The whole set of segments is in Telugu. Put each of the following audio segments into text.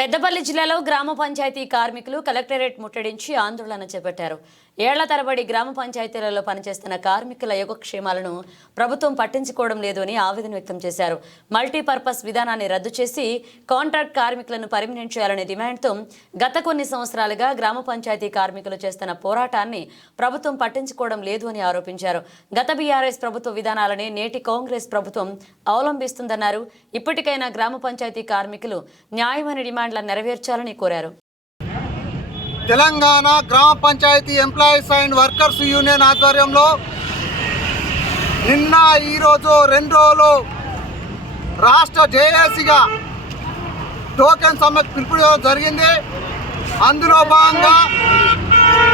పెద్దపల్లి జిల్లాలో గ్రామ పంచాయతీ కార్మికులు కలెక్టరేట్ ముట్టడించి ఆందోళన చేపట్టారు. ఏళ్ల తరబడి గ్రామ పంచాయతీలలో పనిచేస్తున్న కార్మికుల యోగక్షేమాలను ప్రభుత్వం పట్టించుకోవడం లేదు అని ఆవేదన వ్యక్తం చేశారు. మల్టీపర్పస్ విధానాన్ని రద్దు చేసి కాంట్రాక్ట్ కార్మికులను పర్మినెంట్ చేయాలనే డిమాండ్తో గత కొన్ని సంవత్సరాలుగా గ్రామ పంచాయతీ కార్మికులు చేస్తున్న పోరాటాన్ని ప్రభుత్వం పట్టించుకోవడం లేదు అని ఆరోపించారు. గత బీఆర్ఎస్ ప్రభుత్వ విధానాలనే నేటి కాంగ్రెస్ ప్రభుత్వం అవలంబిస్తుందన్నారు. ఇప్పటికైనా గ్రామ పంచాయతీ కార్మికులు న్యాయమైన డిమాండ్లను నెరవేర్చాలని కోరారు. తెలంగాణ గ్రామ panchayati employees and workers union ఆధ్వర్యంలో నిన్న ఈరోజు 2 రోజులు రాష్ట్ర జేఏసీగా టోకెన్ సమ్మెకు పిలుపుకోవడం జరిగింది. అందులో భాగంగా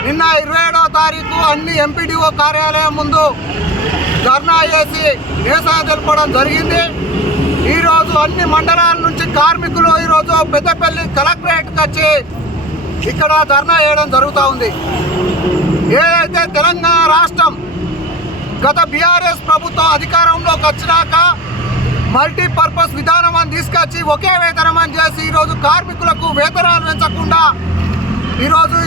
నిన్న 27వ తారీఖు అన్ని ఎంపీడీఓ కార్యాలయం ముందు ధర్నా చేసి నిరసన తెలపడం జరిగింది. ఈరోజు అన్ని మండలాల నుంచి కార్మికులు ఈరోజు పెద్దపల్లి కలెక్టరేట్కి వచ్చి ఇక్కడ ధర్నా చేయడం జరుగుతూ ఉంది. ఏదైతే తెలంగాణ రాష్ట్రం గత బీఆర్ఎస్ ప్రభుత్వం అధికారంలోకి వచ్చినాక మల్టీపర్పస్ విధానం అని తీసుకొచ్చి ఒకే వేతనం అని చేసి ఈరోజు కార్మికులకు వేతనాలు పెంచకుండా ఈరోజు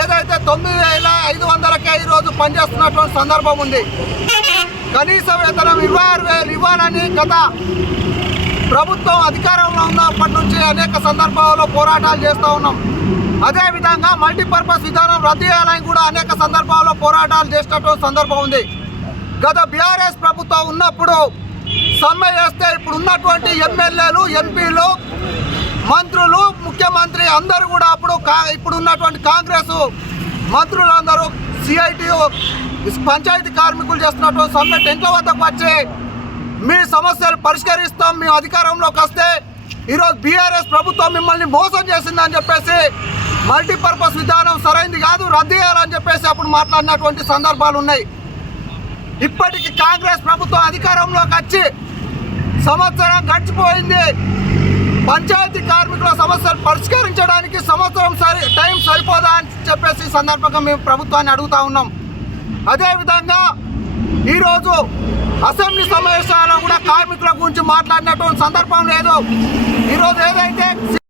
ఏదైతే 9,500కే ఈరోజు పనిచేస్తున్నటువంటి సందర్భం ఉంది. కనీస వేతనం 26,000 ఇవ్వాలని గత ప్రభుత్వం అధికారంలో ఉన్నప్పటి నుంచి అనేక సందర్భాల్లో పోరాటాలు చేస్తూ ఉన్నాం. అదేవిధంగా మల్టీపర్పస్ విధానం రద్దు చేయాలని కూడా అనేక సందర్భాల్లో పోరాటాలు చేసినటువంటి సందర్భం ఉంది. గత బీఆర్ఎస్ ప్రభుత్వం ఉన్నప్పుడు సమ్మె చేస్తే ఇప్పుడు ఉన్నటువంటి ఎమ్మెల్యేలు, ఎంపీలు, మంత్రులు, ముఖ్యమంత్రి అందరూ కూడా ఇప్పుడు ఉన్నటువంటి కాంగ్రెస్ మంత్రులందరూ సిఐటియు పంచాయతీ కార్మికులు చేస్తున్నటువంటి సమ్మె టెంట్ల వద్దకు వచ్చి మీ సమస్యలు పరిష్కరిస్తాం, మేము అధికారంలోకి వస్తే ఈరోజు బీఆర్ఎస్ ప్రభుత్వం మిమ్మల్ని మోసం చేసిందని చెప్పేసి మల్టీపర్పస్ విధానం సరైనది కాదు, రద్దు చేయాలని చెప్పేసి అప్పుడు మాట్లాడినటువంటి సందర్భాలు ఉన్నాయి. ఇప్పటికీ కాంగ్రెస్ ప్రభుత్వం అధికారంలోకి వచ్చి సంవత్సరం గడిచిపోయింది. పంచాయతీ కార్మికుల సమస్యలు పరిష్కరించడానికి సంవత్సరం టైం సరిపోదా అని చెప్పేసి సందర్భంగా మేము ప్రభుత్వాన్ని అడుగుతా ఉన్నాం. అదేవిధంగా ఈరోజు అసెంబ్లీ సమావేశాల్లో కూడా కార్మికుల గురించి మాట్లాడినటువంటి సందర్భం లేదు. ఈరోజు ఏదైతే